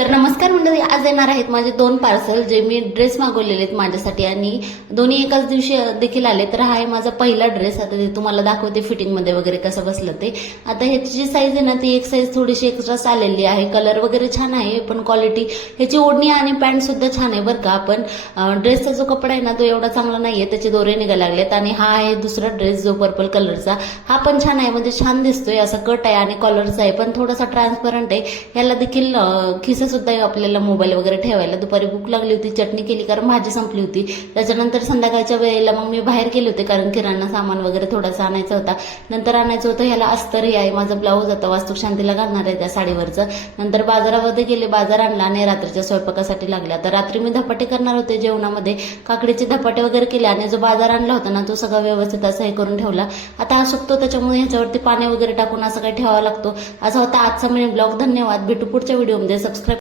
तर नमस्कार मंडळी, आज येणार आहेत माझे 2 पार्सल जे मी ड्रेस मागवलेले आहेत माझ्यासाठी आणि दोन्ही एकाच दिवशी देखील आले. तर हा आहे माझा पहिला ड्रेस. आता ते तुम्हाला दाखवते फिटिंग मध्ये वगैरे कसं बसलं ते. आता ह्याची जी साईज आहे ना ती एक साईज थोडीशी एक्स्ट्रा आलेली आहे. कलर वगैरे छान आहे, पण क्वालिटी ह्याची ओढणी आणि पॅन्ट सुद्धा छान आहे बरं का. पण ड्रेसचा जो कपडा आहे ना तो एवढा चांगला नाहीये, त्याचे दोरे निघायला लागलेत. आणि हा आहे दुसरा ड्रेस जो पर्पल कलरचा. हा पण छान आहे, म्हणजे छान दिसतोय, असा कट आहे आणि कॉलरचा आहे, पण थोडासा ट्रान्सपरंट आहे. ह्याला देखील खिसा सुद्धा आहे आपल्याला मोबाईल वगैरे ठेवायला. दुपारी भूक लागली होती, चटणी केली कारण भाजी संपली होती. त्याच्यानंतर संध्याकाळच्या वेळेला मग मी बाहेर गेले होते कारण किराणा सामान वगैरे थोडासा आणायचा होता. नंतर आणायचं होतं ह्याला अस्तर हे आहे, माझं ब्लाऊज आता वास्तुशांतीला घालणार आहे त्या साडीवरचं. नंतर बाजारामध्ये गेले, बाजार आणला आणि रात्रीच्या स्वयंपाकासाठी लागला. तर रात्री मी धपाटे करणार होते जेवणामध्ये, काकडीचे धपाटे वगैरे केले आणि जो बाजार आणला होता ना तो सगळा व्यवस्थित असं हे करून ठेवला. आता हा सुकतो त्याच्यामुळे ह्याच्यावरती पाणी वगैरे टाकून असं काही ठेवावा लागतो. असा होता आजचा मिनी ब्लॉग. धन्यवाद, भेटू पुढच्या व्हिडिओमध्ये. सबस्क्राईब